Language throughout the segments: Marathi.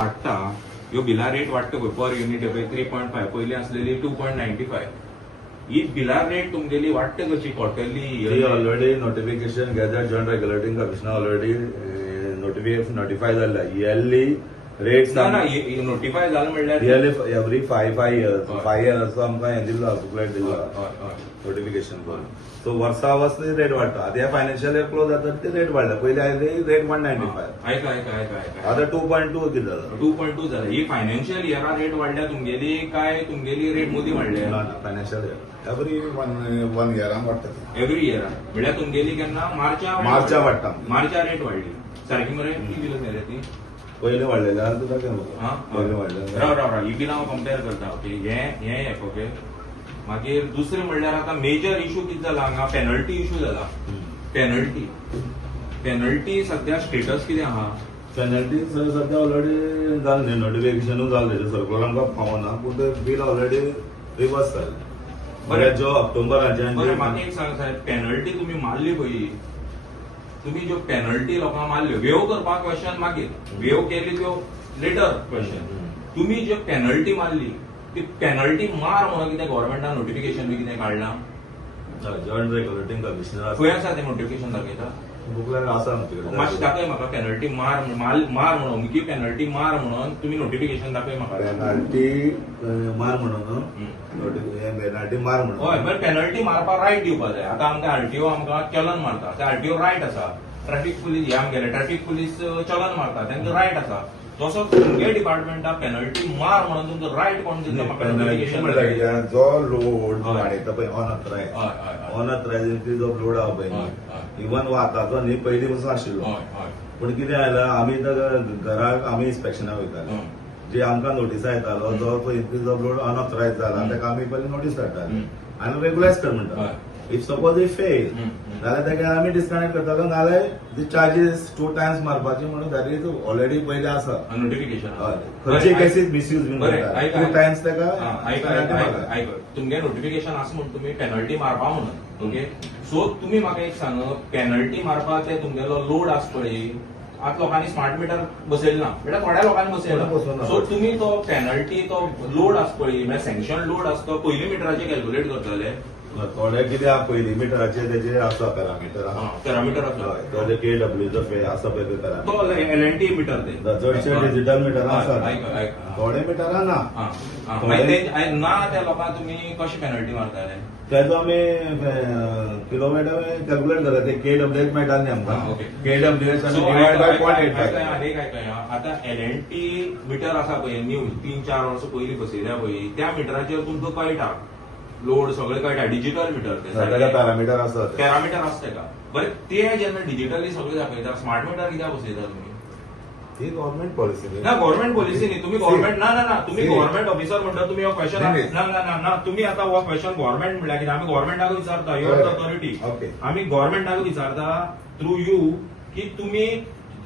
वाटता ह्यो बिला रेट वाटता पळय पर युनिट 3.5 पयली असलेली 2.95 ही बिला रेट तुमगेली वाटता कशी quarterly already notification gadget joint regulating commissioner already notify झाला इयरली रेट नोटिफाय झालं म्हणल्यार इयरली एवरी 5 इयर्स आमकां हें दिल्लो बुकलेट दिल्लो नोटिफिकेशन करून सो वर्सा वर्स रेट वाडटा आतां ह्या फायनान्शियल इयर क्लोज जाता ती रेट वाडला पयली आयली रेट 195 ऐका आतां 2.2 कितें जाता 2.2 झालं ही फायनान्शियल इयरा रेट वाढल्या तुमगेली काय तुमगेली रेट मोदी वाढल्या ना फायनान्शियल इयर एवरी वन इयरान वाडटा एव्हरी इयरा म्हणल्यार तुमगेली केन्ना मार्चा वाडटा मार्चा रेट वाडली सारकी मरे किती बिलां जाल्या ती पयलीं वाडलेलें आतां तुका केन्ना पयलीं वाडलेलें राव ही बिलां हांव कंपेर करता ओके हें एक ओके मागीर दुसरें म्हणल्यार आतां मेजर इश्यू कितें जाला हांगा पेनल्टी इश्यू जाला पेनल्टी सध्या स्टेटस कितें आहा पेनल्टी सध्या ऑलरेडी जालें न्ही नोटिफिकेशनूय जालें तेजें सर्कुलर आमकां पावना पूण तें बील ऑलरेडी रिवर्स जालें बरें जो ऑक्टोबराच्यान म्हाका एक सांग साहेब पेनल्टी तुमी मारली पळय तुमी ज्यो पेनल्टी लोकांक मारल्यो वेव करपाक क्वेश्चन मागीर वेव केली त्यो लेटर क्वेश्चन तुमी ज्यो पेनल्टी मारली ती पेनल्टी मार म्हणून कितें गव्हर्मेंटान नोटिफिकेशन बी कितें काडलां जॉइंट रेग्युलेटिंग कमिशनर खंय आसा तें नोटिफिकेशन दाखयता बुकलेट आसा आमचे मातशें दाखय म्हाका पेनल्टी मार म्हणून अमकी पेनल्टी मार म्हणून तुमी नोटिफिकेशन दाखय म्हाका पेनल्टी मार म्हणून पेनल्टी मार म्हणून हय बरें पेनल्टी मारपाक रायट दिवपाक जाय आतां आमकां आरटीओ आमकां चलन मारता त्या आरटीओ रायट आसा ट्रॅफिक पुलीस हे आमगेले ट्रॅफिक पुलीस चलन मारता तांकां रायट आसा तसो तुमगे डिपार्टमेंटाक पेनल्टी मार म्हणून तुमचो रायट कोण दिता म्हाका नोटिफिकेशन जो लोड वाडयता पळय अनऑथरायज इन्क्रीज ऑफ लोड आहा पळय इवन वाताचो न्ही पयलीं पासून आशिल्लो पूण कितें जालां आमी घराक आमी इन्स्पेक्शनाक वयताले जे आमकां नोटिसा येतालो जो इन्क्रीज ऑफ लोड अनऑथरायज जाला ताका आमी पयलीं नोटीस धाडटाले आनी रेग्युलायज कर म्हणटा इफ सपोज इफ फेल जाल्यार ताका आमी डिस्कनेक्ट करतालो नाल्यार दी चार्जीस 2 टायम्स मारपाची म्हणून दॅट इज ऑलरेडी पयलीं आसा नोटिफिकेशन खंयचे केसीस मिसयूज बीन करता 2 टायम्स ताका तुमगे नोटिफिकेशन आसा म्हणून तुमी पेनल्टी मारपा म्हणून ओके सो तुमी म्हाका एक सांग पेनल्टी मारपाक ते तुमगेलो लोड आसा पळय आतां लोकांनी स्मार्ट मिटर बसयला ना थोड्या लोकांनी बसयला सो तुमी तो पेनल्टी तो लोड आसा पळय म्हणजे सँक्शन लोड आसा तो पयली मिटराचेर कॅल्क्युलेट करतले थोडे कितें आहा पयलीं मिटराचे तेजे आसा पॅरामिटर आसा तो केडब्ल्यूचो आसा पळय ते पॅरामिटर तो एलएनटी मिटर ते चडशे डिजिटल मिटर आसा थोडे मिटरां ना ना त्या लोकांक तुमी कशी पेनल्टी मारताले तेजो आमी किलोमिटर कॅल्क्युलेट करता ते केडब्ल्यूएच मेळटा न्ही आमकां केडब्ल्यूएच आनी डिवायड बाय 0.85 आतां एलएनटी मिटर आसा पळय न्यू 3-4 वर्सां पयलीं बसयल्या पळय त्या मिटराचेर तुमकां कळटा लोड सगळें कळटा डिजिटल मिटर ते पॅरामिटर आसा ताका बरें ते जेन्ना डिजिटली सगळें दाखयता स्मार्ट मिटर कित्याक बसयता तुमी ही गव्हर्नमेंट पॉलिसी ना गव्हर्नमेंट पॉलिसी न्ही तुमी गव्हर्नमेंट ना तुमी गव्हर्नमेंट ऑफिसर म्हणटा तुमी हो क्वेश्चन ना तुमी आतां हो क्वेश्चन गव्हर्नमेंट म्हणल्यार कितें आमी गव्हर्नमेंटाक विचारता युअर ऑथॉरिटी आमी गव्हर्नमेंटाक विचारता थ्रू यू की तुमी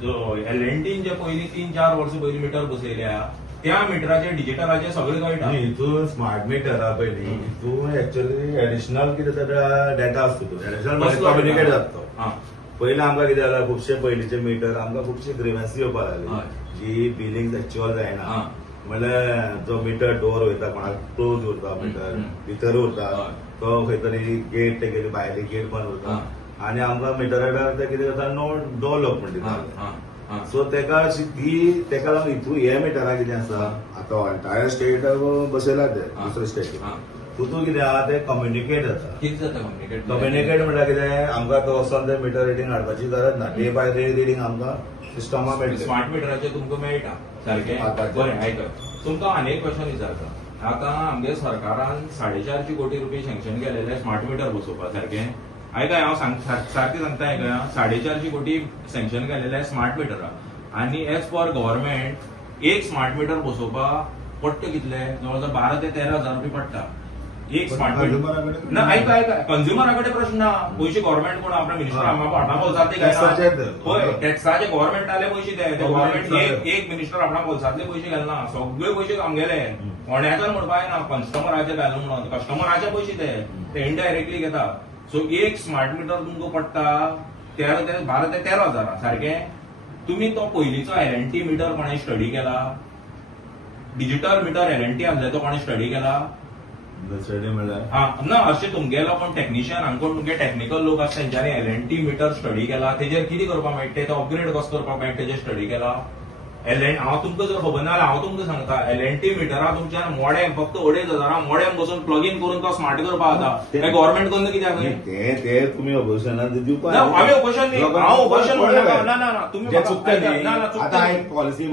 एलएनटीन जे पयलीं 3-4 वर्सां पयलीं मिटर बसयल्या त्या मिटराचेर डिजिटलाचेर सगळें कळटा हितून स्मार्ट मिटर आहा पळय न्ही हितून एक्चुअली एडिशनल कितें डेटा आसता तो एडिशनल कम्युनिकेट जाता पयलीं आमकां कितें जालां खुबशे पयलींचे मिटर आमकां खुबशी ग्रिवन्स येवपाक लागली जी बिलिंग एक्चुअल जायना म्हणल्यार जो मिटर डोर वयता कोणाक क्लोज उरता मिटर भितर उरता तो खंय तरी गेट तेगेली भायली गेट बंद उरता आनी आमकां मिटरार ते कितें करता नो लॉक म्हणटा सो तेका तेका लागून हितून हे मिटराक कितें आसा आतां एंटायर स्टेट बसयला ते दुसरे स्टेट तितून कितें आहा ते कम्युनिकेट जाता कम्युनिकेट म्हणल्यार कितें आमकां तो वचोन ते मिटर रिडिंग हाडपाची गरज ना डे बाय डे रिडिंग आमकां सिस्टमा मेळटा स्मार्ट मिटराचेर तुमकां मेळटा सारकें बरें आयकत तुमकां आनी एक क्वेश्चन विचारता आतां आमगे सरकारान 450 कोटी रुपया सँक्शन केलेले स्मार्ट मिटर बसोवपाक सारकें आयकाय हांव सारकें सांगता आयकाय 450 कोटी सँक्शन केलेले स्मार्ट मिटराक आनी एज पर गव्हर्नमेंट एक स्मार्ट मिटर बसोवपाक पडटा कितले जवळजवळ 12 ते 13 हजार रुपया पडटा एक स्मार्ट मिटर ना ऐका कंझ्युमरा कडेन प्रश्न ना पयशे गव्हर्नमेंट कोण आपल्या मिनिस्टर आपणा बोलसांतले हय टॅक्साचे गव्हर्नमेंटाले पयशे ते गव्हर्नमेंट एक मिनिस्टर आपणा बोलसांतले पयशे घालना सगळे पयशे आमगेले कोण्याच्यान म्हणपाक ना कस्टमराचे घालून म्हणून कस्टमराचे पयशे ते इनडायरेक्टली घेता सो एक स्मार्ट मिटर तुमकां पडटा 12 ते 13,000 सारखें. तुम्ही तो पयलींचो LNT मिटर कोणें स्टडी केला? डिजिटल मिटर LNT आसले तो कोणें स्टडी केला? ना अशें तुमगेलो कोण टेक्निशियन हांगकोण तुमगे टेक्निकल लोक आसा तेंच्यांनी LNT मिटर स्टडी केला. तेजेर कितें करपाक मेळटा तो अपग्रेड कसो करपाक मेळटा तेजेर स्टडी केला. हांव तुमकां जर खबर ना जाल्यार हांव तुमकां सांगता LNT मिटरां तुमच्यान मोडेम फक्त 2,500 मोडेम बसून प्लग इन करून तो स्मार्ट करपाक जाता. गव्हर्नमेंट करून कित्याक ते तुम्ही ऑपोजिशनात दिवपाक आम्ही ऑपोजिशन नाही. हांव ऑपोजिशन म्हणटा ना तुम्ही पॉलिसी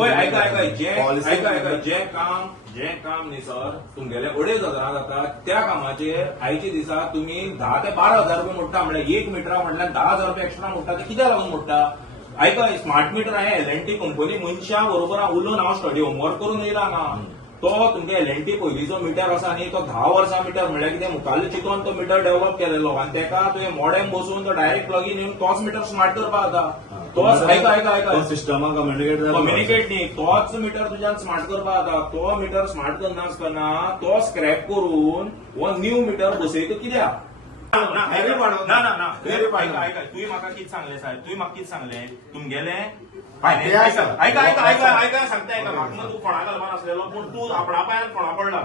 जे काम न्ही सर तुमगेले 2,500 जाता त्या कामाचेर आयच्या दिसा तुम्ही 10 ते 12,000 रुपये मोडटा म्हणल्यार एक मिटरा म्हणल्यार 10,000 रुपये एक्स्ट्रा मोडटा. ते कित्याक लागून मोडटा? स्मार्ट मिटर हांवें LNT कंपनी मनशां बरोबर उलोवन हांव स्टडी होमवर्क करून येयला हांगा. तो तुमगे LNT पयलींचो मिटर आसा न्ही तो 10 वर्सां मिटर म्हणल्यार कितें मुखाल्लो चिंतून तो मिटर डेव्हलप केलेलो आनी तेका तुवें मोडेम बसून तो डायरेक्ट प्लग इन येवन तोच मिटर स्मार्ट करपाक जाता. तोच सिस्टमा कम्युनिकेट न्ही तोच मिटर तुज्यान स्मार्ट करपाक जाता. तो मिटर स्मार्ट करनासतना तो स्क्रॅप करून हो न्यू मिटर बसयता कित्याक? तुमी म्हाका कितें सांगलें साहेब? तुवें म्हाका कितें सांगलें? तुमगेले सांगता म्हाका तूं फोंडा घालपा नासलेलो पूण तूं आपणा पांयान फोंडा पडला.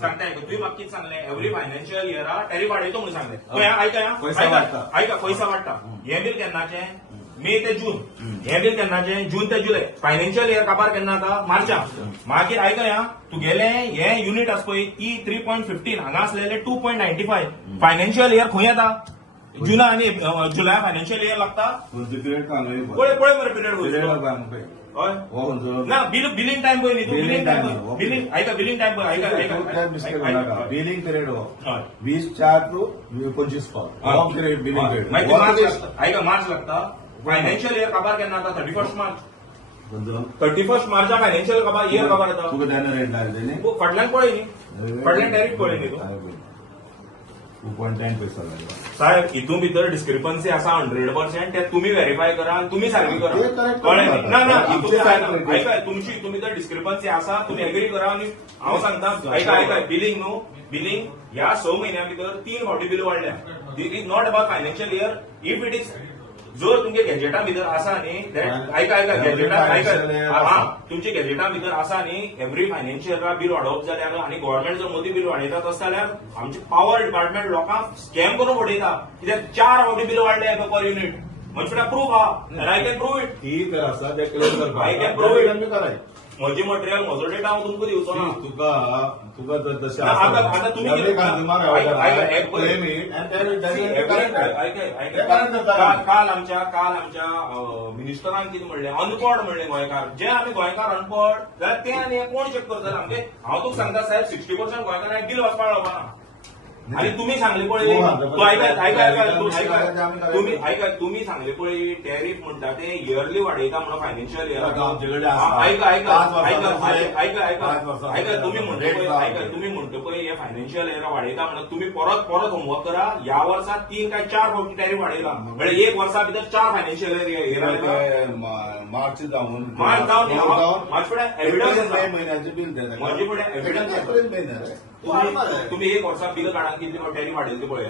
सांगता तुवें म्हाका कितें सांगलें? एवरी फायनान्शियल इयरा टॅरिफ वाडयता म्हणून सांगलें. पैसा वाडटा. हें बील केन्नाचें? मे ते जून. हें बील केन्नाचें? जून ते जुलय. फायनान्शियल इयर काबार केन्ना जाता? मार्चान. मागीर तुगेलें हें युनिट आसा पळय ती 3.15 हांगा आसलेले 2.95. फायनान्शियल इयर खंय येता? जुना आनी जुलय फायनान्शियल इयर लागता. पळय मरे पिरियड ना बिलिंग टाइम पळय न्ही तूं. बिलिंग टाइम बिलिंग टाइम पळय. बिलिंग पिरियड 20/4 to 25 मार्च लागता. फायनान्शियल इयर काबार केन्ना जाता? 31 मार्च. 31 मार्चा फायनान्शियल काबार इयर काबार येता. फाटल्यान पळय न्ही फाटल्यान टॅरिफ पळय न्ही तूं. 2.10 पैसा साहेब हितून भितर डिस्क्रिपन्सी आसा 100%. ते तुम्ही व्हेरीफाय करा आनी तुमी सारकी करा. कळ्ळें? ना तुमची हितून भितर डिस्क्रिपन्सी आसा तुम्ही एग्री करा आनी हांव सांगता बिलिंग न्हू बिलिंग ह्या 6 म्हयन्या भितर 3 फावटी बिल वाडल्या. This is not about financial year. If it is जर तुमचे गॅजेटा भितर आसा न्ही तुमचे गॅजेटा भितर आसा न्ही एव्हरी फायनान्शियल बिल वाडोवप जाल्यार आनी गव्हर्नमेंट जर मदीं बिल वाडयता तशें जाल्यार आमचे पॉवर डिपार्टमेंट लोकांक स्कॅम करून उडयता. कित्याक 4 फावटी बिल वाडले पर युनिट. म्हणजे फुडें प्रूफ आहा. I can prove it. ठीक आसा ते क्लियर करपाक आय कॅन प्रूव्ह इट. म्हजी मटेरियल म्हजो डेटा हांव तुमकां दिवचो ना. तुका जर तशें आता तुम्ही काल आमच्या मिनिस्टरान कितें म्हणलें? अनपड म्हणलें गोंयकार. जे आमी गोंयकार अनपड जाल्यार ते आनी कोण चेक करतले? आमचे हांव तुका सांगता साहेब 60% गोंयकारांक बिल वचपाक लागपाना. आणि तुम्ही सांगले पळय तुम्ही सांगले पळय टॅरिफ म्हणटा ते इयरली वाडयता म्हणून फायनान्शियल इयर. तुम्ही म्हणटा पळय हे फायनान्शियल इयर वाडयता म्हणून तुम्ही परत होमवर्क करा. ह्या वर्सा 3 काय 4 फावटी टॅरिफ वाडयला म्हणजे 1 वर्सा भितर 4 फायनान्शियल इयर मार्च जावन मार्च फुडें एविडन्स महिन्याचे बिल माझे फुडें एविडन्स. तुम्ही 1 वर्सा बिल काढा कितली टॅरिफ वाडयली पळय.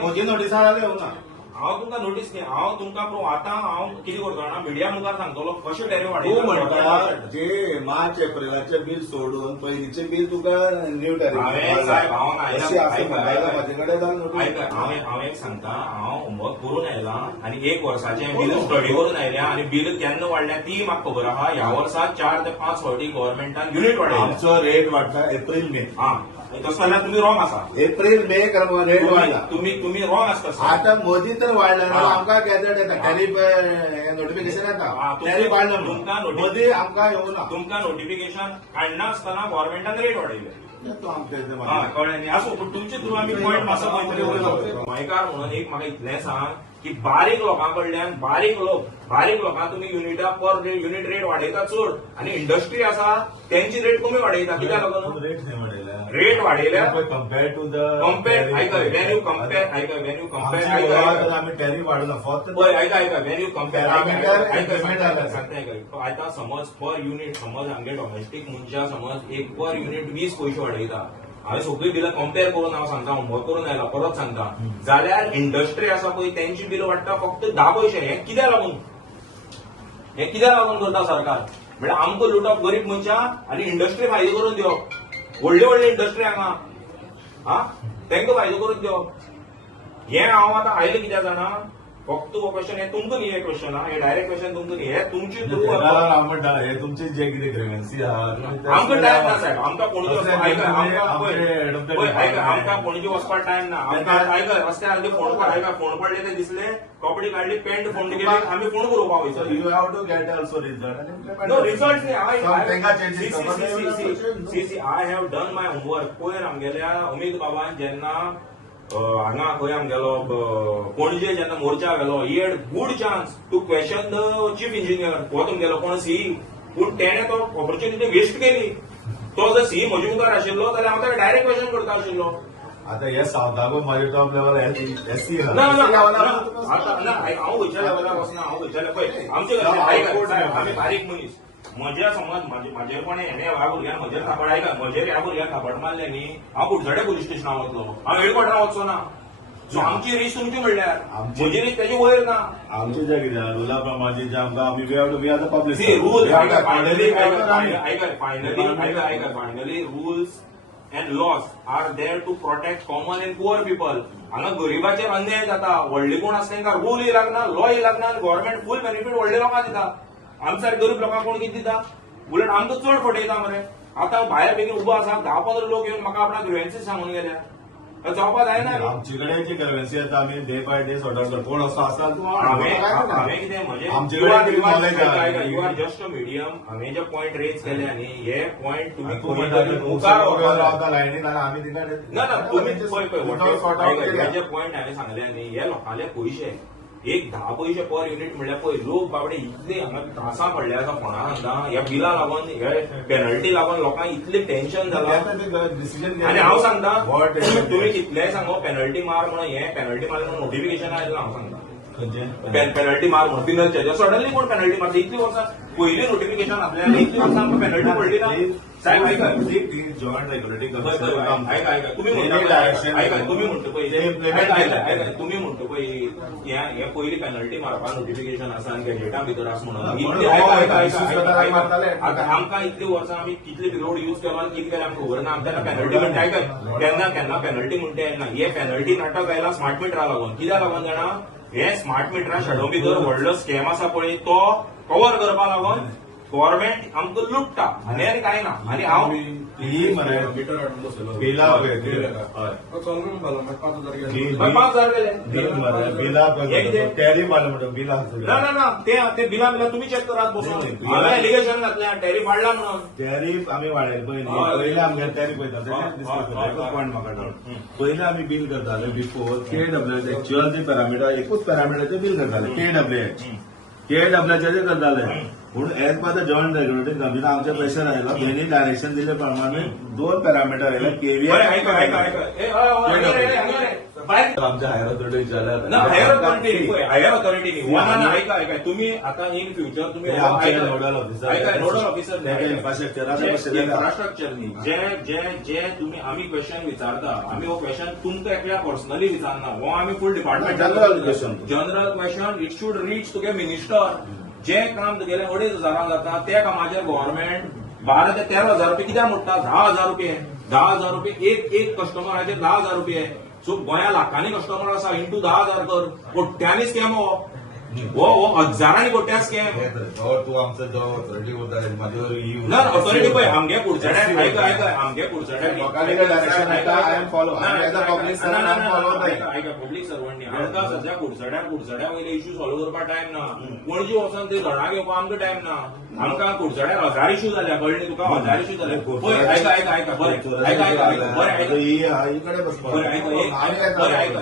म्हजी नोटीस आले ना. हांव तुमकां नोटीस न्ही हांव तुमकां प्रूव्ह आतां हांव कितें करतो जाणा मिडिया मुखार सांगतलो कशें टॅरिफ वाडयता. जे मार्च एप्रिलाचे बिल सोडून पयलींचे बिल तुका न्यू टॅरिफ हांव एक सांगता हांव होमवर्क करून आयला आनी 1 वर्साचें बिल स्टडी करून आयल्या आनी बिल केन्ना वाडल्या ती म्हाका खबर आहा. ह्या वर्सा 4 ते 5 फावटी गव्हर्नमेंटान युनिट वाडयला. आमचो रेट वाडटा एप्रील मे. तसं जाल्यार तुमी रॉंग आसा. एप्रील मे रेट वाडला. तुम्ही रॉंग आसता. आतां मोदी तर वाडला ना आमकां गॅजेट येता टॅरिफ नोटिफिकेशन येता. टॅरिफ वाडला तुमकां मोदी आमकां येवना. तुमकां नोटिफिकेशन हाडनासतना गव्हर्नमेंटान रेट वाडयले. कळ्ळें न्ही. आसूं पूण तुमचे थ्रू आमी पॉयंट मातसो गोंयकार म्हणून एक म्हाका इतलें सांग की बारीक लोकां कडल्यान बारीक लोकांक तुम्ही युनिटा पर युनिट रेट वाडयता चड आनी इंडस्ट्री आसा त्यांची रेट कमी वाडयता. कित्याक लागून रेट वाडयल्या compare to the when you compare आमी टॅरिफ वाडना फक्त वेन यू कम्पेअर आतां समज पर युनिट समज आमगे डोमेस्टीक मनशां समज एक पर युनिट 20 पयशे वाडयता हांवें सगळी बिलां कंपेर करून हांव सांगता, होमवर्क करून आयला, परत सांगता, जाल्यार इंडस्ट्री आसा पळय तेंची बिलां वाडटा फक्त 10 पैसे. हें कित्याक लागून? हें कित्याक लागून करता सरकार? म्हणजे आमकां लुटप गरीब मनशां आनी इंडस्ट्री फायदो करून दिवप. व्हडली व्हडली इंडस्ट्री हांगा तेंका फायदो करून दिवप. हें हांव आतां आयलें कित्याक जाणा, फक्त हो क्वेश्चन हे तुमकां न्ही, हे क्वेश्चन हे डायरेक्ट क्वेश्चन तुमकां न्ही, हे तुमची थ्रू हांव म्हणटा हे तुमचे जे कितें ग्रेव्हन्सी आहा आमकां टायम ना साहेब, आमकां पणजे आमकां पणजे वचपाक टायम ना. आमकां आयकय रस्त्यार आमचे फोन आयकय फोन पडले ते दिसले, कपडे काडली, पॅन्ट फोन केली, आमी फोन करपाक वयतले. You have to get also result. No result न्ही, I have done my homework. पयर आमगेल्या अमित बाबान जेन्ना हांगा खंय आमगेलो पणजे जेन्ना मोर्चा गेलो, he had good chance to question the chief engineer, हो तुमगेलो कोण सीई, पूण तेणे तो ऑपॉर्च्युनिटी वेस्ट केली. तो जर सीई म्हजे मुखार आशिल्लो जाल्यार हांव ताका डायरेक्ट क्वेश्चन करता आशिल्लो. आता हे सावथाक म्हाजे टॉप लेवल एससी हांव खंयच्या लेवलार वचना, हांव खंयच्या पळय आमचे आमी बारीक मनीस. म्हज्या समज म्हाजेर कोणी हेणे ह्या भुरग्यान म्हजेर थापड आयका, म्हजेर ह्या भुरग्यान थापड मारले न्ही, हांव कुडचड्या पुलीस स्टेशनार वतलो, हांव हेडक्वॉर्टरांत वचचो ना. सो आमची रीच तुमची म्हणल्यार म्हजी रीच तेजी वयर ना. आमचे जे कितें रुला प्रमाणे जे आमकां आमी we are the public rule finally rules and laws are there to protect common and poor people. हांगा गरीबाचेर अन्याय जाता, व्हडली कोण आसा तांकां रूलय लागना, लॉय लागना, आनी गव्हर्मेंट फूल बेनिफीट व्हडल्या लोकांक दिता. आमचे सारके गरीब लोकांक कोण कितें दिता? उलट आमकां चड फटयता मरे. आतां भायर बेगीन उबो आसा, 10-15 लोक येवन म्हाका आपणा ग्रेव्हन्सीस सांगून गेल्या. जावपा जायना. आमचे कडेन जी ग्रेव्हन्सी येता आमी day by day sort out कोण असो आसा हांवें कितें म्हणजे आमचे कडेन knowledge you are just a medium. हांवें जे पॉयंट रेज केले न्ही, हे पॉयंट तुम्ही मुखार लायनीन आनी आमी ना तुम्ही जे पॉयंट हांवें सांगले न्ही, हे लोकांले पयशे एक 10 पैसे पर युनिट म्हणल्यार पळय लोक बाबडे इतले हांगा त्रासां पडले आसा फोंडा सांगता. ह्या बिला लागून हे पेनल्टी लागून लोकांक इतले टेन्शन जालां. आनी हांव सांगता तुमी कितलेय सांगो पेनल्टी मार म्हणून, हे पेनल्टी मार म्हणून नोटिफिकेशन आयलें. हांव सांगता पेनल्टी मार म्हणून पिनल चार्जर सडनली कोण पेनल्टी मारता? इतली वर्सां पयलीं नोटिफिकेशन आपल्याला इतली वर्सां आमकां पेनल्टी पडली ना. साहेब आयका जॉयंट रेग्युलेटिंग तुम्ही म्हणटा पळय तुम्ही म्हणटा पळय हे पयलीं पेनल्टी मारपाक नोटिफिकेशन आसा आनी गॅजेटा भितर आसा म्हणून आमकां इतली वर्सां आमी कितले रोड यूज केलो आनी कितें केलें आमकां खबर ना. आमकां पेनल्टी म्हणटा आयकय केन्ना पेनल्टी म्हणटा येना. हे पेनल्टी नाटक आयला स्मार्ट मिटरा लागून. कित्याक लागून जाणा, हे स्मार्ट मिटरा शेडो भितर व्हडलो स्कॅम आसा पळय तो कव्हर करपा लागून गव्हर्मेंट आमकां लुटता आनी कांय ना. आनी हांव ही मरे बिला 5,000 गेले बिला टॅरिफ आलं म्हणून बिला ना ते बिला तुम्ही चेक करात बसून. हांवें एलिगेशन घातलें टॅरिफ वाडला म्हणून. टॅरिफ आमी वाडयले पयलीं आमगे टॅरिफ पळयता पॉयंट म्हाका पयलीं आमी बील करताले बिफोर KWH एक्च्युअल जे पॅरामिटर एकूच पॅरामिटरचे बील करताले KWHचे करताले. पूण as per the joint regulating commission आमचे प्रेशर आयला, तेणी डायरेक्शन दिले प्रमाणे 2 पॅरामिटर आयले KVA आमच्या हायर ऑथॉरिटी विचारल्या. हायर ऑथॉरिटी ऐका तुम्ही आता इन फ्युचर तुम्ही नोडल ऑफिसर इन्फ्रास्ट्रक्चर जे तुम्ही आम्ही क्वेश्चन विचारता, आम्ही हो क्वेश्चन तुमकां एकल्या पर्सनली विचारना, हो आम्ही फुल department general question it should reach तुगे मिनिस्टर. जे काम तुगेले 2,500 जाता त्या कामाचेर गव्हर्मेंट 12 ते 13,000 रुपये कित्याक मोडटा? 10,000 रुपये एक कस्टमराचेर 10,000 रुपये. सो गोंया लाखांनी कस्टमर आसा इंटू 10,000 कर. कोट्यांनी स्कॅम हो हजारांनी कोट्या स्कॅम. तूं आमचो जो ऑथॉरिटी उरता ना ऑथॉरिटी पळय आमगे कुडचड्यार ऐका आमगे कुडचड्यार पब्लीक सर्वंट न्ही. आमकां सध्या कुडचड्या वयले इश्यू सॉल्व करपाक टायम ना. पणजी वचून ते धडा घेवपाक आमकां टायम ना. आमकां कुडचड्यार 1000 इश्यू जाल्या, कळ्ळें तुका? 1000 इश्यू जाले. पळय ऐका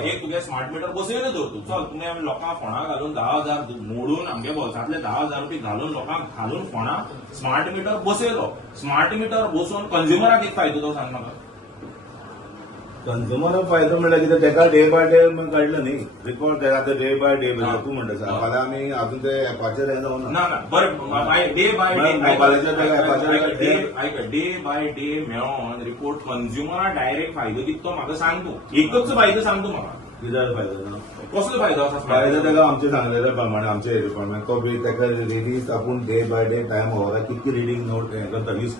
एक तुगे स्मार्ट मिटर बसयले दवर तूं. चल तुमी आमी लोकांक फोंडा घालून 10,000 मोडून आमगे बोल्सांतले 10,000 रुपये घालून लोकांक घालून फोंडा स्मार्ट मिटर बसयलो. स्मार्ट मिटर बसोवन कंझ्युमराक एक फायदो तो सांग म्हाका. कंझ्युमर फायदो म्हणल्यार कितें ताका डे बाय डे काडलं न्ही रिकॉर्ड आतां डे बाय डे तूं म्हणटा सर फाल्यां आमी अजून ते एपाचेर हें जावना ना बरें day by day by day मेळोन रिपोर्ट कंझ्युमराक डायरेक्ट फायदो कितलो म्हाका सांग तूं एकच फायदो सांग तूं म्हाका कित्याक फायदो ना कसलो फायदो आसा फायदो ताका आमचे सांगलेल्या प्रमाणे आमचे डिपार्टमेंट तो बी ताका रिलीज आपूण डे बाय डे टायम ओवराक कितकी रिडींग नोट हें करता यूज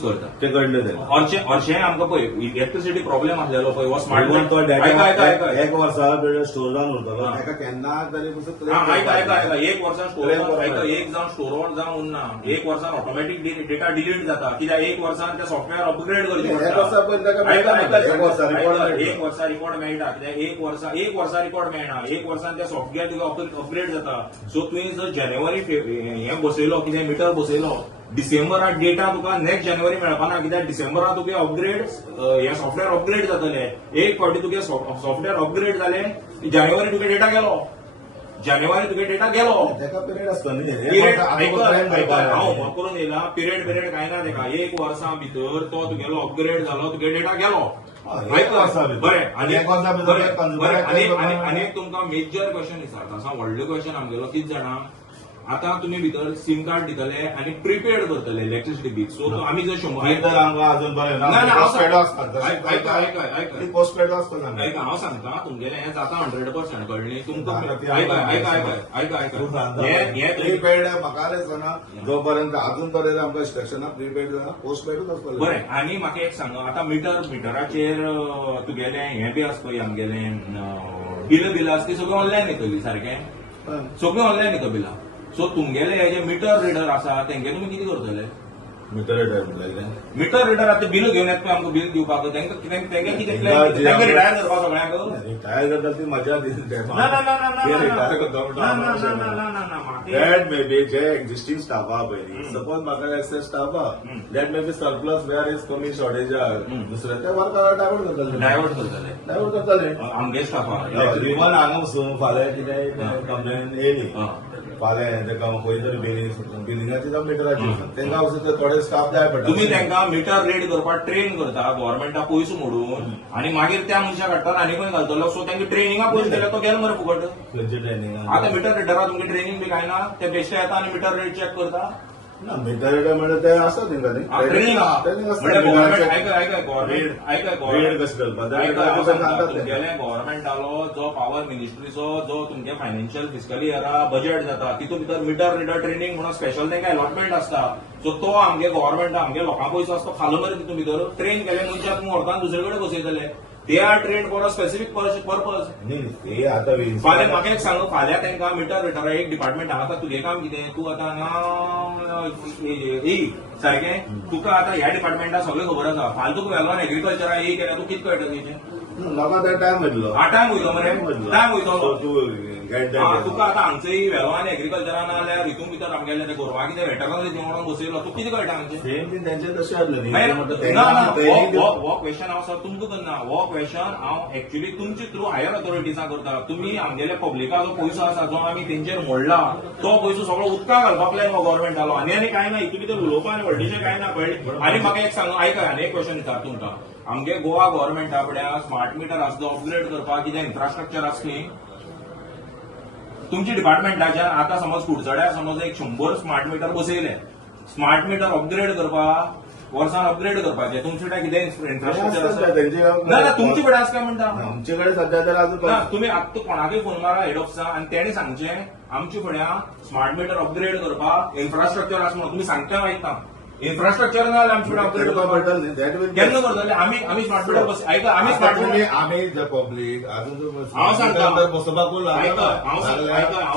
करता ते कळले ताका हरशें आमकां पळय इलेक्ट्रिसिटी प्रॉब्लेम आसलेलो पळय हो स्मार्ट तो आयका एक वर्सा स्टोर जावन उरतलो ताका केन्ना तरी आयका एक वर्सान स्टोर एक जावन स्टोर ऑन जावन उरना एक वर्सान ऑटोमॅटीक डेटा डिलीट जाता कित्याक एक वर्सान ते सॉफ्टवेअर अपग्रेड करचें एक वर्सा रिकॉर्ड मेळटा कित्याक एक वर्सा रिकॉर्ड मेळना एक वर्सान त्या सॉफ्टवेअर तुका अपग्रेड जाता सो तुवें जर जानेवारी हें बसयलो कितें मिटर बसयलो डिसेंबराक डेटा तुका नेक्स्ट जानेवारी मेळपाना कित्याक डिसेंबराक तुगे अपग्रेड हे सॉफ्टवेअर अपग्रेड जातले एक फावटी तुगे सॉफ्टवेअर अपग्रेड जाले जानेवारी तुगे डेटा गेलो ताका पिरियड आसता न्ही हांव करून येयला पिरियड काय ना ताका एक वर्सा भितर तो तुगेलो अपग्रेड जालो तुगे डेटा गेलो बरें आनी एक तुमकां मेजर क्वेश्चन विचारता असा व्हडलो क्वेश्चन आमगेलो कितें जाणा आता तुम्ही भितर सिम कार्ड दितले आणि प्रिपेड करतले इलेक्ट्रिसिटी बील सो आम्ही जर 100 आमकां अजून बरें पोस्टपेड आसता हांव सांगता तुमगेलें हें जाता 100% कळ्ळें तुमकां प्रीपेड म्हाका दिसना जो पर्यंत अजून पर्यंत आमकां इंस्ट्रक्शनां प्रीपेड पोस्टपेडूच आसतलें बरें आनी म्हाका एक सांग आतां मिटराचेर तुगेलें हें बी आसा पळय आमगेलें बिल आसा ती सगळी ऑनलायन येतली सारकें सगळी ऑनलायन येता बिलां सो तुमगेले हे जे मिटर रिडर आसा तेंगे तुमी कितें करतले मीटर रिडर म्हणल्यार मिटर रिडर आतां बिल घेवन येता आमकां बिल दिवपाक तेंगे कितें रिटायर करपा सगळ्यांक रिटायर जाता ती मजा that may B J existing staff आहा पळय सपोज म्हाका एक्सेस स्टाफ आहा that may be surplus where is कमी शॉर्टेज आहा दुसरे ते वर्क डायवर्ट करतले आमगे स्टाफा इवन हांगा वचून फाल्यां कितें कंप्लेन येयली फाल्यां ताका खंय तरी बिलिंगाची जावं मिटराची तांकां वचून थोडे स्टाफ जाय पडटा तुम्ही तांकां मिटर रीड करपाक ट्रेन करता गव्हर्मेंटा पयसो मोडून आनी मागीर त्या मनशाक हाडटा आनी खंय घालतलो सो तांकां ट्रेनिंगा पयसो दिले तो गेलो मरे फुकट ट्रेनिंग आतां मिटर रिडरा तुमगे ट्रेनिंग बी काय ना ते बेश्टे येता आनी मिटर रेट चॅक करता ना मिटर रिडर म्हणजे ते आसा तेंका न्ही ट्रेनिंग गव्हर्मेंटालो जो पॉवर मिनिस्ट्रीचो जो तुमगे फायनान्शियल फिस्कल इयरा बजेट जाता तितून भितर मिटर रिडर ट्रेनिंग म्हणून स्पेशल तेंका अलॉटमेंट आसता सो तो आमगे गव्हर्मेंट आमगे लोकां पयसो आसता फालो मरे तितून भितर ट्रेन केले मनशाक तुमी व्हरता दुसरे कडेन बसयतले they are train for a specific purpose फाल्यां म्हाका एक सांग फाल्यां तांकां मिटर रिडरा एक डिपार्टमेंट आहा आतां तुगे काम कितें तूं आतां सारकें तुका आतां ह्या डिपार्टमेंटाक सगळें खबर आसा फाल्यां तुका वेलो एग्रीकल्चरा एक केल्यार तूं कितें कळटा तेजें म्हाका ते टायम वयतलो टायम वयतो मरे टायम वयतलो तुका आतां हांगचंय वेलो आनी एग्रीकल्चरा ना जाल्यार हितून भितर आमगेले ते गोरवां कितें वेटरनरी म्हणून बसयलो तूं कितें कळटा हांगचें सेम बीन तेंचें तशें आसलें न्ही हो क्वेश्चन हांव सर तुमकां करना हो क्वेश्चन हांव एक्चुअली तुमचे थ्रू हायर ऑथॉरिटीजां करता तुमी आमगेल्या पब्लिका जो पयसो आसा जो आमी तेंचेर मोडला तो पयसो सगळो उदकाक घालपाक प्लॅन हो गव्हर्मेंटालो आनी काय ना हितून भितर उलोवपा आनी व्हडलेशें काय ना कळ्ळें आनी म्हाका एक सांग आयका आनी एक क्वेश्चन विचार तुमकां आमगे गोवा गव्हर्मेंटा फुड्यान स्मार्ट मिटर आसा जो अपग्रेड करपाक कितें इन्फ्रास्ट्रक्चर आसा न्ही तुमच्या डिपार्टमेंटाच्या आता समज कुडचड्यार समज एक 100 स्मार्ट मिटर बसयले स्मार्ट मिटर अपग्रेड करपाक वर्सान अपग्रेड करपाचें तुमचे कडेन कितें इन्फ्रास्ट्रक्चर आसा ना तुमचे कडेन आसा काय म्हणटा आमचे कडेन सध्या तर अजून तुमी आतां कोणाकय फोन मारा हेड ऑफिसा आनी तेणी सांगचें आमचे फुड्यान स्मार्ट मिटर अपग्रेड करपाक इन्फ्रास्ट्रक्चर आसा म्हणून तुमी सांगता आयकता इन्फ्रास्ट्रक्चर ना जाल्यार आमचे फुडें अपग्रेड करपाक केन्ना करतले आमी स्मार्ट मिटर बस आयका आमी स्मार्ट मिटर आमी द पब्लीक अजून हांव सांगता बसोवपाक हांव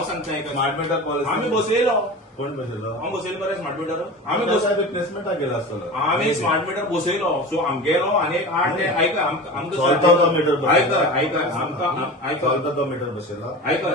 सांगता स्मार्ट मिटर पॉलिसी आमी बसयलो कोण बसयलो हांव बसयलो मरे स्मार्ट मिटर आमी रिप्लेसमेंटाक गेलो आसतलो आमी स्मार्ट मिटर बसयलो सो आमगेलो आनी एक 8 ते आयका चलता तो मिटर आयका आमकां चलता तो मिटर बसयलो आयका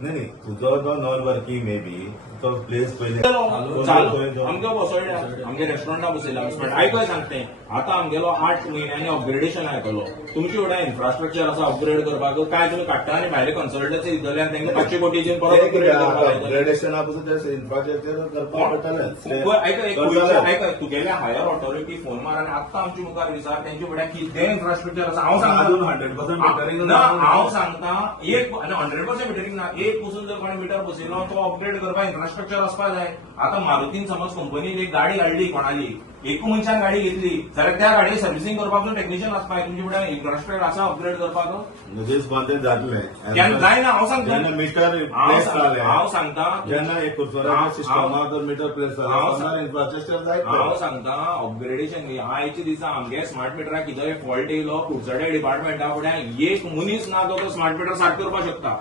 नाही तुझो जो नॉन वर्किंग मे बी तो प्लेस पहिले चालू आमगे बसवल्या आमगे रेस्टॉरंटा बसयल्या बट आयकय सांगते आता आमगेलो 8 म्हयन्यांनी अपग्रेडेशन आयकलो तुमची फुडें इन्फ्रास्ट्रक्चर आसा अपग्रेड करपाक काय तुमी काडटा आनी भायले कन्सल्टन्सी दितले आनी तांकां 500 कोटीचेर परत अपग्रेड करपाक अपग्रेडेशना पासून इन्फ्रास्ट्रक्चर करपाक पडटलें आयकय तुगेल्या हायर ऑथॉरिटी फोन मार आनी आत्तां आमच्या मुखार विचार तेंचे फुडें कितें इन्फ्रास्ट्रक्चर आसा हांव सांगता 100% हांव सांगता एक 100% मिटरिंग ना एक पसून जर कोणी मिटर बसयलो तो अपग्रेड करपाक इन्फ्रास्ट्रक्चर आसपाक जाय आता मारुतीन समज कंपनीन एक गाडी हाडली कोणाली एक मनशान गाडी घेतली जाल्यार त्या गाडयेक सर्व्हिसिंग करपाक टेक्निशियन आसपाक तुमचे फुडें इन्फ्रास्ट्रक्चर आसा अपग्रेड करपाक नोटीस बांदें जातलें जायना हांव सांगता जेन्ना मिटर प्लेस जालें हांव सांगता जेन्ना एक कुरसोराच्या सिस्टमाक जर मिटर प्लेस जालें इन्फ्रास्ट्रक्चर जाय हांव सांगता अपग्रेडेशन आयच्या दिसा आमगे स्मार्ट मिटराक कितेंय फॉल्ट येयलो कुडचड्या डिपार्टमेंटा फुडें एक मनीस ना तो स्मार्ट मिटर सारको करपाक शकता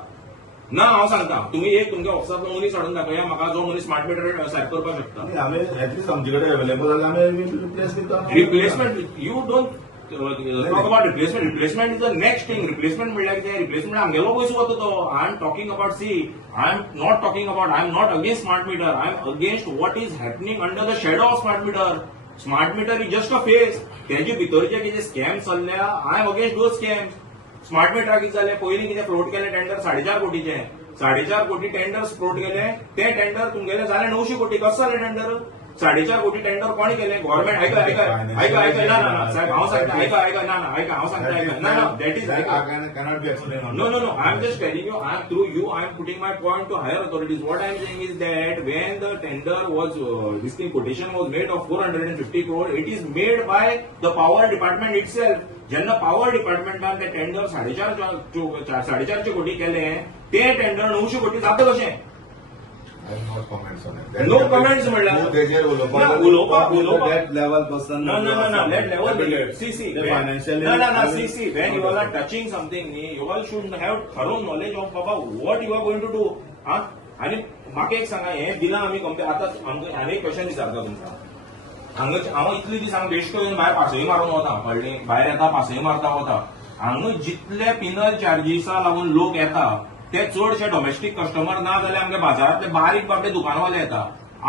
ना हांव सांगता तुम्ही एक तुमच्या ऑफिसांतलो मनीस हाडून दाखया म्हाका जो मनीस स्मार्ट मिटर सारको करपाक शकता आमी एटलीस्ट आमचे कडेन अवेलेबल जाल्यार आमी रिप्लेस करता replacement you don't talk about replacement is the next thing replacement म्हणल्यार कितें replacement आमगेलो पयसो वता तो I am talking about I am not against smart meter I am against what is happening under the shadow of smart meter smart meter is just a face तेजे भितरचे कितें स्कॅम चल्ल्या I am against those scams smart मिटराक कितें जालें पयलीं कितें फ्लोट केलें टेंडर 4.5 कोटीचें 4.5 कोटी टेंडर फ्लोट केले ते टेंडर तुमगेले जाले 900 कोटी कसो जालें टेंडर 4.5 कोटी टेंडर कोणी केले गव्हर्नमेंट ऐका ना साहेब हांव सांगता ऐका ना हांव सांगता ना that is cannot be explained No, I am just telling you, I am putting my point to higher authorities. What I am saying is that when the tender was, this thing quotation was made of 450 crore, it is made by the power department itself. ज्यांना पॉवर डिपार्टमेंटान ते टेंडर 4.5 कोटी केले ते टेंडर 900 कोटी जाता कशें नो कमेंट्स म्हणल्यार तेजेर उलोवपाक डेट लेवल पासून No, let level see financially when you all are touching something you all should have thorough knowledge of baba what you are going to do आणि म्हाका एक सांगा हे दिला आमी आता आमकां आनी एक क्वेश्चन विचारता तुमकां हांगा इतले दीस हांव बेश्टो येवन भायर पासय मारून वता कळ्ळें भायर येता पासय मारता वता हांगा जितले पिनल चार्जीसा लागून लोक येता ते चडशे डोमेस्टीक कस्टमर ना जाल्यार आमगे बाजारांतले बारीक बाबडे दुकानवाले येता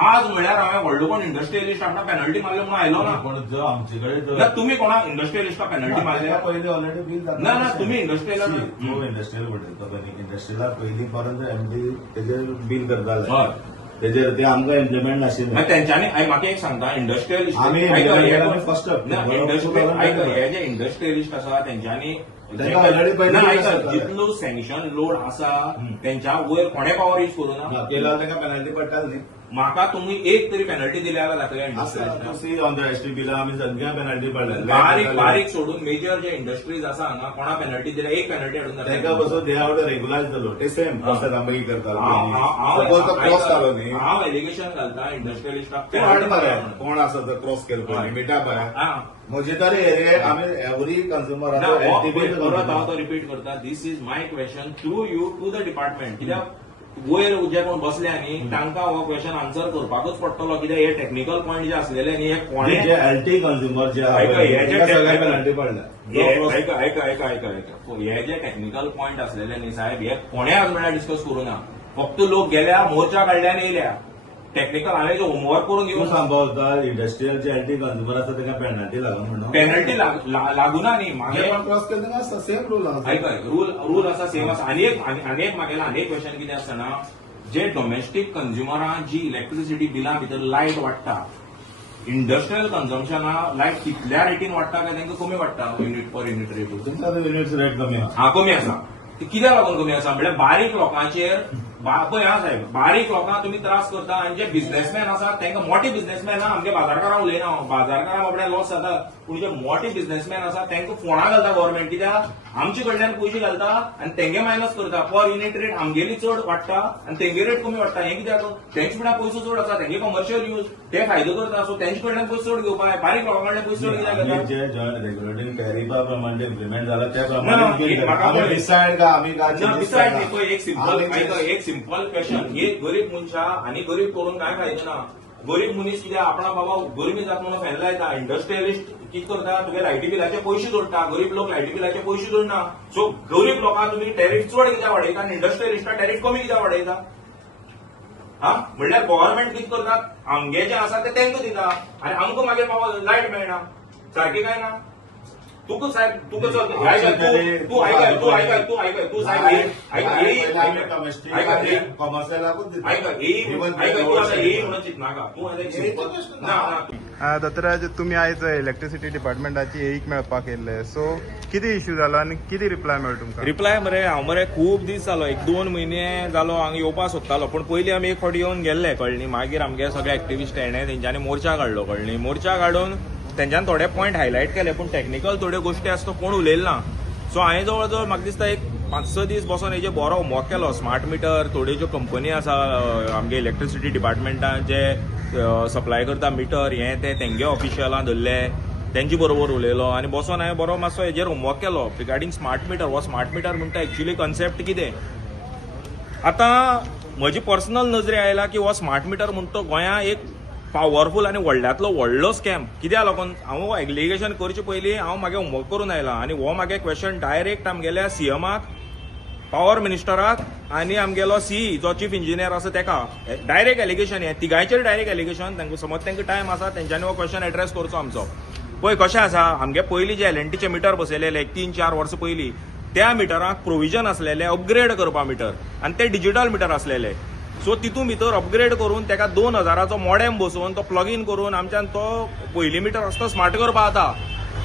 आज म्हळ्यार हांवें व्हडलो कोण इंडस्ट्रियलिस्ट आपणा पेनल्टी मारले म्हणून आयलो ना पण जो आमचे कडेन तुम्ही कोणा इंडस्ट्रियलिस्टा पेनल्टी मारल्या पयलीं ऑलरेडी बील ना तुम्ही इंडस्ट्रियल इंडस्ट्रियल कंपनी इंडस्ट्रियला पयलीं पर्यंत एमडी तेजेर बील करताले तेजेर ते आमकां इम्प्लिमेंट नाशिल्लें त्यांच्यानी म्हाका एक सांगता इंडस्ट्रियलिस्ट फर्स्ट हे जे इंडस्ट्रियलिस्ट आसा तेंच्यांनी जितलो सँक्शन लोड आसा तेंच्या वयर कोणे पॉवर यूज करूं ना केला ताका पेनल्टी पडटाली न्ही म्हाका तुम्ही एक तरी पेनल्टी दिल्या दाखया इंडस्ट्रियलिस्ट ऑन द एसटी बिला आमी सगळ्या पेनल्टी पडल्या बारीक सोडून मेजर जे इंडस्ट्रीज आसा हांगा कोणा पेनल्टी दिल्या एक पेनल्टी हाडून ताका बसून दे हाव रेग्युलायज जालो ते सेम प्रोसेस आमी करता सपोज तो क्रॉस जालो न्ही हांव एलिगेशन घालता इंडस्ट्रियलिस्टाक कोण आसा तो क्रॉस केलो पळय मिटा पळय म्हजे तरी एरिये आमी एवरी कन्झ्युमर परत हांव तो रिपीट करता this is my question through you to the department कित्याक वयर जे कोण बसले न्ही तांकां हो क्वेश्चन आन्सर करपाकूच पडटलो कित्याक हे टेक्निकल पॉयंट जे आसलेले न्ही हे कोणे जे एलटी कन्झ्युमर जे पेनल्टी पडल्या हे जे टेक्निकल पॉयंट आसलेले न्ही साहेब हे कोणे आज म्हळ्यार डिस्कस करूं ना फक्त लोक गेल्या मोर्चा काडल्या आनी येयल्या टेक्निकल हांवें जो होमवर्क करून घेवन सांबाळता इंडस्ट्रियल जे एलटी कन्झ्युमर आसा ताका पेनल्टी लागून म्हणून पेनल्टी लागूना न्ही मागे क्रॉस केले आसता सेम रूल आसा आयकय रूल आसा सेम आसा आनी एक म्हागेलें आनी एक क्वेश्चन कितें आसता ना जे डोमेस्टीक कन्झ्युमरां जी इलेक्ट्रिसिटी बिलां भितर लायट वाडटा इंडस्ट्रियल कन्झम्पशना लायट कितल्या रेटीन वाडटा काय तांकां कमी वाडटा युनिट पर युनिट रेट तुमकां युनिट्स रेट कमी आसा कमी आसा कित्याक लागून कमी आसा म्हळ्यार बारीक लोकांचेर पळय हा साहेब बारीक लोकांक तुमी त्रास करता आनी जे बिझनेसमॅन आसा तांकां मोठे बिझनेसमॅन आमगे बाजारकारां उलयना हांव बाजारकारां बाबड्या लॉस जाता पूण जे मोठे बिझनेसमॅन आसा तांकां फोंडा घालता गव्हर्नमेंट कित्याक आमचे कडल्यान पयशे घालता आनी तेंगे मायनस करता पर युनिट रेट आमगेली चड वाडटा आनी तेंगे रेट कमी वाडटा हें कित्याक तेंचे फुड्यान पयसो चड आसा तेंगे कमर्शियल यूज ते फायदो करता सो तेंचे कडल्यान पयसो चड घेवपाक बारीक लोकां कडल्यान पयसो चड कित्याक घेता जे रेग्युलेटिंग टॅरिफा प्रमाणे इम्प्लिमेंट जाला त्या प्रमाणे डिसायड का आमी डिसायड न्ही पळय एक सिंपल क्वेश्चन हे गरीब मनशा आनी गरीब करून काय फायदो ना गरीब मनीस कित्याक आपणा बाबा गरमी जाता म्हणून फॅन लायता इंडस्ट्रियलिस्ट कितें करता तुगे लायटी बिलाचे पयशे जोडटा गरीब लोक लायटी बिलाचे पयशे जोडना सो गरीब लोकांक तुमी टॅरीफ चड कित्याक वाडयता आनी इंडस्ट्रियलिस्टाक टॅरीफ कमी कित्याक वाडयता हा म्हणल्यार गव्हर्नमेंट कितें करतात आमगे जे आसा ते तांकां दिता आनी आमकां मागीर लायट मेळना सारकें काय ना तुका साहेब तुका चल तू आयकय तू साहेब कमर्शियलाकूच म्हणून चिंतनाका तू दत्तराज तुमी आयज इलेक्ट्रिसिटी डिपार्टमेंटाची एक मेळपाक येयल्ले सो कितें इश्यू जालो आनी कितें रिप्लाय मेळ्ळो तुमकां रिप्लाय मरे हांव मरे खूब दीस जालो 1-2 म्हयने जालो हांगा येवपाक सोदतालो पूण पयलीं आमी एक फावटी येवन गेल्ले कळ्ळी मागीर आमगे सगळे एक्टिविस्ट येणे तेंच्यांनी मोर्चा काडलो कळ्ळी मोर्चा काडून तेंच्यान थोडे पॉयंट हायलायट केले पूण टॅक्निकल थोड्यो गोश्टी आसा तो कोण उलयलो ना सो हांवें जवळ जवळ म्हाका दिसता एक 5-6 दीस बसून हेजेर बरो होमवर्क केलो स्मार्ट मिटर थोड्यो ज्यो कंपनी आसा आमगे इलेक्ट्रिसिटी डिपार्टमेंटान जे सप्लाय करता मिटर हें ते तेंगे ऑफिशियलां धरले तेंचे बरोबर उलयलो आनी बसून हांवें बरो मातसो हेजेर होमवर्क केलो रिगार्डींग स्मार्ट मिटर हो स्मार्ट मिटर म्हणटा एक्च्युली कन्सेप्ट कितें आतां म्हजी पर्सनल नजरे आयला की हो स्मार्ट मिटर म्हणटा तो गोंयांत एक पावरफूल आनी व्हडल्यांतलो व्हडलो स्कॅम कित्याक लागून हांव एग्लिगेशन करचे पयलीं हांव मागे होमवर्क करून आयलां आनी हो मागे क्वेश्चन डायरेक्ट आमगेल्या सीएमाक पॉवर मिनिस्टराक आनी आमगेलो सीई जो चीफ इंजिनियर आसा तेका डायरेक्ट एलिगेशन हें तिगांयचेर डायरेक्ट एलिगेशन तांकां समज तांकां टायम आसा तेंच्यांनी हो क्वेश्चन एड्रेस करचो आमचो पळय कशें आसा आमगे पयलीं जे एलएनटीचे मिटर बसयलेले 3-4 वर्सां पयलीं त्या मिटराक प्रोविजन आसलेले अपग्रेड करपा मिटर आनी ते डिजिटल मिटर आसलेले सो तितून भितर अपग्रेड करून तेका 2000 मॉडेम बसोवन तो प्लग इन करून आमच्यान तो पयलीं मिटर आसता तो स्मार्ट करपा जाता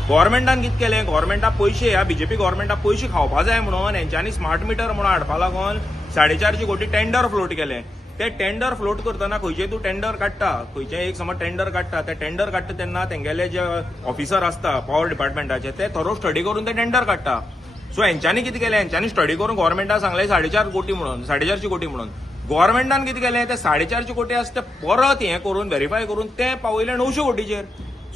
गव्हर्मेंटान कितें केलें गव्हर्मेंटाक पयशे ह्या बीजेपी गव्हर्मेंटाक पयशे खावपा जाय म्हणून हेंच्यांनी स्मार्ट मिटर म्हणून हाडपा लागून 450 कोटी टेंडर फ्लोट केलें ते टेंडर फ्लोट करतना खंयचें तूं टेंडर काडटा खंयचें एक समज टेंडर काडटा ते टेंडर काडटा तेन्ना तेंगेले जे ऑफिसर आसता पॉवर डिपार्टमेंटाचे ते थरो स्टडी करून ते टेंडर काडटा सो हेंच्यांनी कितें केलें हेंच्यांनी स्टडी करून गव्हर्मेंटाक सांगलें 4.5 कोटी म्हणून 450 कोटी म्हणून गव्हर्मेंटान कितें केलें ते 450 कोटी आसा ते परत हें करून व्हेरीफाय करून ते पावयले 900 कोटीचेर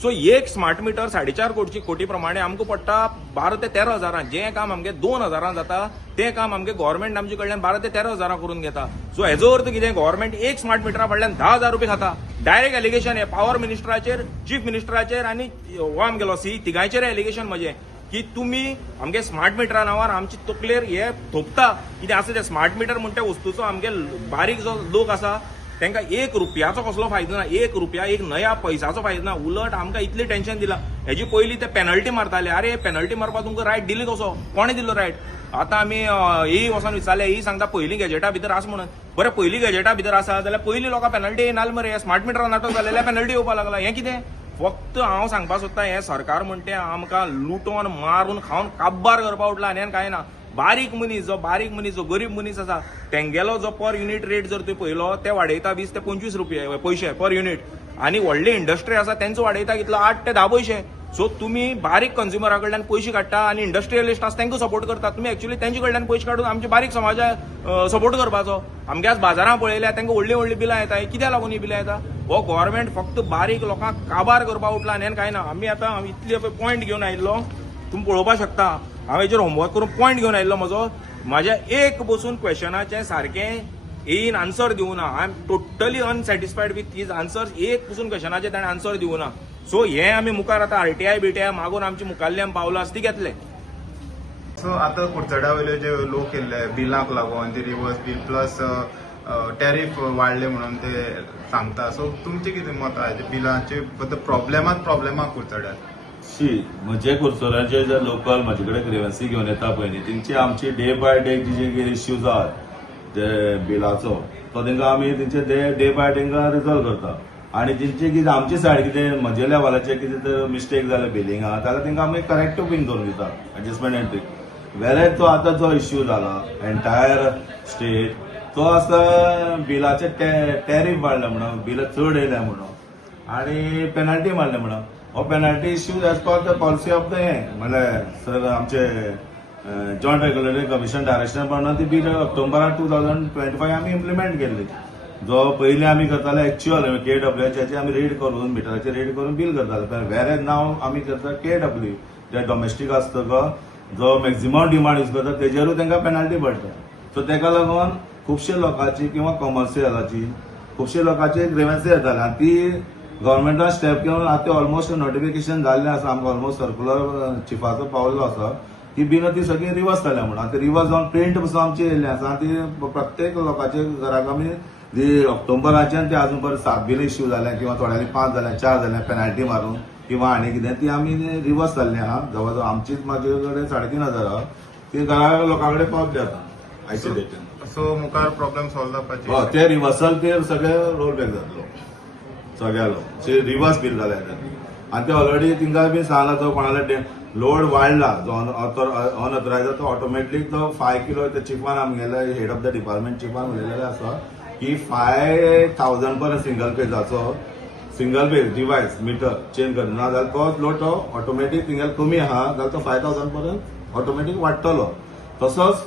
सो एक स्मार्ट मिटर 4.5 कोटी प्रमाणे आमकां पडटा 12 ते 13 हजारां जें काम आमगे 2000 जाता तें काम आमगे गव्हर्मेंट आमचे कडल्यान 12 ते 13 हजारां करून घेता सो हेजो अर्थ कितें गव्हर्मेंट एक स्मार्ट मिटरा फाटल्यान 10,000 रुपया खाता डायरेक्ट एलिगेशन हे पॉवर मिनिस्टराचेर चीफ मिनिस्टराचेर आनी हो आमगेलो सी तिगांयचेर एलिगेशन म्हजें की तुमी आमगे स्मार्ट मिटरा नांवार आमची तकलेर हे थोपता कितें आसा ते स्मार्ट मिटर म्हणटा वस्तूचो आमगे बारीक जो लोक आसा तांकां 1 रुपयाचो कसलो फायदो ना 1 रुपया 1 नया पैसाचो फायदो ना उलट आमकां इतलें टेन्शन दिलां हेजी पयलीं ते पेनल्टी मारताले अरे पेनल्टी मारपाक तुमकां रायट दिली कसो कोणें दिलो रायट आतां आमी ही वचोन विचारले ही सांगता पयलीं गॅजेटा भितर आसा म्हणून बरें पयलीं गॅजेटा भितर आसा जाल्यार पयलीं लोकां पेनल्टी येयनाल मरे स्मार्ट मिटरान नाटक जालेल्या पेनल्टी येवपाक लागला हें कितें फक्त हांव सांगपाक सोदतां हें सरकार म्हणटे आमकां लुटोन मारून खावन काब्बार करपाक उठला आनी कांय ना बारीक मनीस जो गरीब मनीस आसा तेंगेलो जो पर युनिट रेट जर तुवें पळयलो ते वाडयता 20 ते 25 रुपया पयशे पर युनिट आनी व्हडली इंडस्ट्री आसा तेंचो वाडयता कितलो 8 ते 10 पयशे सो तुमी बारीक कंज्युमरा कडल्यान पयशे काडटा आनी इंडस्ट्रियलिस्ट आसा तांकां सपोर्ट करता तुमी एक्चुअली तेंचे कडल्यान पयशे काडून आमच्या बारीक समाजाक सपोर्ट करपाचो आमगे आज बाजारांत पळयल्या तांकां व्हडली बिलां येता कित्याक लागून ही बिलां येता हो गव्हर्मेंट फक्त बारीक लोकांक काबार करपाक उठला आनी कांय ना आमी आतां इतले पॉयंट घेवन आयिल्लो तुमी पळोवपाक शकता हांव हेजेर होमवर्क करून पॉयंट घेवन आयिल्लो म्हाज्या एक बसून क्वेश्चनाचें सारकें इन आन्सर दिवना I am totally unsatisfied with his answers एक पसून क्वेश्चनाचें ताणें आन्सर दिवना सो हें आमी मुखार आतां आरटीआय बिटीआय मागून आमची मुखाल्ली आमी पावलां आसा ती घेतले सो आतां कुडचड्या वयले जे लोक येयल्ले बिलांक लागून ते रिवर्स बील प्लस टॅरिफ वाडले म्हणून ते सांगता सो तुमचें कितें मत आहा बिलांचे बद्दल प्रॉब्लेमात कुडचड्यात म्हणजे कुडचड्याचे जे लोकल म्हाजे कडेन ग्रीवन्सी घेवन येता पळय न्ही तेंची आमची डे बाय डे जे इश्यूज आहात ते बिलाचो तो तांकां आमी तेंचे डे बाय तांकां रिजॉल्व करता आनी जेंचे कितें आमचे सायड कितें म्हजे लेवलाचे कितें तर मिस्टेक जाले बिलिंगां जाल्यार तांकां आमी करेक्ट बीन करून दिता एडजस्टमेंट एंट्री वेल्यार तो आतां जो इश्यू जाला एंटायर स्टेट तो आसा बिलाचे टॅरिफ वाडले म्हणून बिलां चड येयल्या म्हणून आनी पेनल्टी मारले म्हणून हो penalty issue as per the policy of the हें म्हणल्यार सर आमचे जॉयंट रेग्युलेटरी कमिशन डायरेक्शन प्रमाणे ती बील ऑक्टोबराक 2025 आमी इम्प्लिमेंट केल्ली जो पयलीं आमी करताले एक्च्युअल KWHचे आमी रेड करून मिटराचे रेड करून बील करताले वेर नाव आमी करता KW जे डोमेस्टीक आसता तो जो मॅक्झिमम डिमांड यूज करता तेजेरूय तांकां पेनल्टी पडटा सो ताका लागून खुबशे लोकांची किंवा कमर्शियलाची खुबशे लोकांची ग्रीवन्सी येताली आनी ती गव्हर्मेंटान स्टेप घेवन आतां ऑलमोस्ट नोटिफिकेशन जाल्लें आसा आमकां ऑलमोस्ट सर्क्युलर चिफाचो पावल्लो आसा ती बिलां ती सगळी रिवर्स जाल्या म्हणून आतां रिवर्स जावन प्रिंट पसून आमची येयल्ली आसा ती प्रत्येक लोकांच्या घराक आमी ऑक्टोबराच्यान ते अजून परत 7 बीन इश्यू जाल्या किंवा थोड्यांनी 5 जाल्या 4 जाल्या पेनल्टी मारून किंवा आनी कितें ती आमी रिवर्स जाल्ली आहा. जवळ जवळ आमचीच म्हाजे कडेन 3,500 ती घरा लोकां कडेन पावतली आतां आयचे डेटीन. सो मुखार प्रॉब्लेम सॉल्व जावपाची हय ते रिवर्सल ते सगळे रोल बॅक जातलो सगळ्यालो रिवर्स बील जाल्या आनी ते ऑलरेडी तिंका बी सांगला तो कोणाला लोड वाडला जो अनऑथरायज तो ऑटोमॅटिक तो 5 किलो ते चिपान आमगेले हेड ऑफ द डिपार्टमेंट चिपान उलयलेले आसा की 5,000 पर्यंत सिंगल पेज डिवायस मीटर चेंज करना जाल्यार तो लोड तो ऑटोमॅटिक तिंगेले कमी आहा जाल्यार तो 5,000 पर्यंत ऑटोमॅटिक वाडटलो. तसोच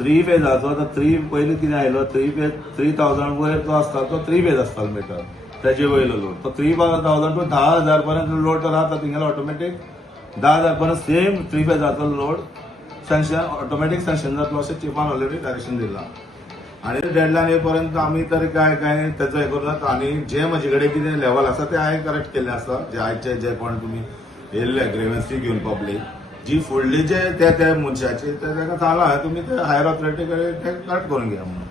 3 पेजाचो तर 3 पयलीं कितें आयलो 3,000 वयर जो आसता तो 3 पेज आसतालो मीटर तेजे वयलो लोड तो 3,000 टू 10,000 पर्यंत लोड तो रावता तिंगेलो ऑटोमॅटिक 10,000 पर्यंत सेम 3 पेजाचो लोड सँक्शन ऑटोमॅटिक सँक्शन जातलो अशें चिपान ऑलरेडी डायरेक्शन दिलां. आनी डेडलायन येयपर्यंत आमी तरी काय तेचो हे करूनात आनी जे म्हजे कडेन कितें लेवल आसा ते हांवें करेक्ट केल्ले आसा जे आयचे जे कोण तुमी येयल्ले ग्रेवन्सी घेवन पब्लीक जी फुडली जे त्या मनशाचे ते ताका सांगला तुमी ते हायर ऑथॉरिटी कडेन ते करेक्ट करून घ्या म्हणून.